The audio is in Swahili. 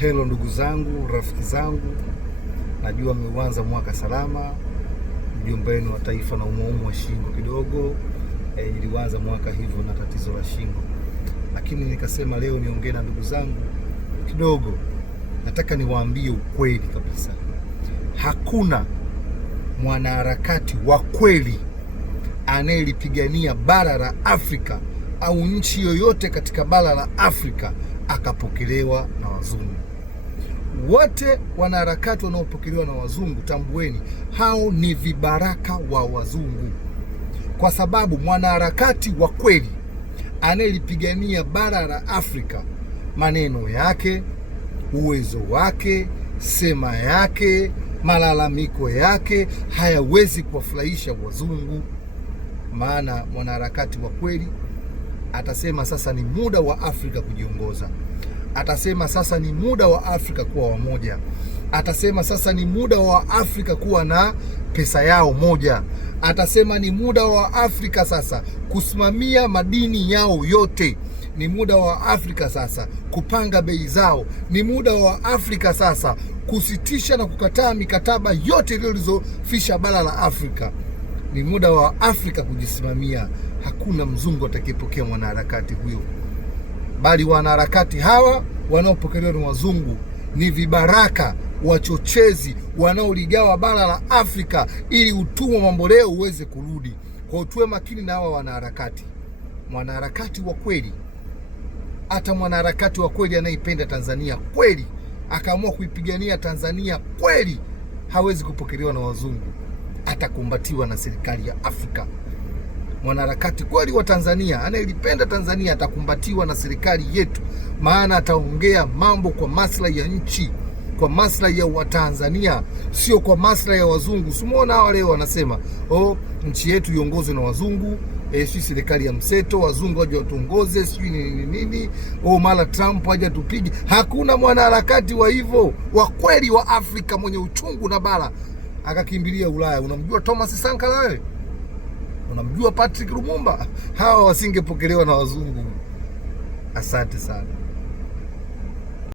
Hello ndugu zangu, rafiki zangu, najua mmeuanza mwaka salama. Mjomba wenu wa taifa na umuumu wa shingo kidogo. Nilianza mwaka hivyo na tatizo la shingo, lakini nikasema leo niongee na ndugu zangu kidogo. Nataka niwaambie ukweli kabisa, hakuna mwanaharakati wa kweli anayelipigania bara la Afrika au nchi yoyote katika bara la Afrika akapokelewa na wazungu. Wote wanaharakati wanaopokelewa na wazungu, tambueni, hao ni vibaraka wa wazungu, kwa sababu mwanaharakati wa kweli anayelipigania bara la Afrika, maneno yake, uwezo wake, sema yake, malalamiko yake hayawezi kuwafurahisha wazungu. Maana mwanaharakati wa kweli atasema sasa ni muda wa Afrika kujiongoza. Atasema sasa ni muda wa Afrika kuwa wamoja. Atasema sasa ni muda wa Afrika kuwa na pesa yao moja. Atasema ni muda wa Afrika sasa kusimamia madini yao yote. Ni muda wa Afrika sasa kupanga bei zao. Ni muda wa Afrika sasa kusitisha na kukataa mikataba yote iliyozofisha bara la Afrika. Ni muda wa Afrika kujisimamia. Hakuna mzungu atakayepokea mwanaharakati huyo, bali wanaharakati hawa wanaopokelewa na wazungu ni vibaraka wachochezi wanaoligawa bara la Afrika ili utumwa mamboleo uweze kurudi. Kwa tuwe makini na hawa wanaharakati. Mwanaharakati wa kweli, hata mwanaharakati wa kweli anaipenda Tanzania kweli, akaamua kuipigania Tanzania kweli, hawezi kupokelewa na wazungu, atakumbatiwa na serikali ya Afrika. Mwanaharakati kweli wa Tanzania anayelipenda Tanzania atakumbatiwa na serikali yetu, maana ataongea mambo kwa maslahi ya nchi, kwa maslahi ya Watanzania, sio kwa maslahi ya wazungu. Simuona hawa leo wanasema nchi yetu iongozwe na wazungu, sio serikali ya mseto, wazungu waje watuongoze, sio nini, mara Trump aje tupige. Hakuna mwanaharakati wa hivyo wa kweli wa Afrika mwenye uchungu na bara akakimbilia Ulaya. Unamjua Thomas Sankara wewe? Unamjua Patrick Lumumba? Hawa wasingepokelewa na wazungu. Asante sana.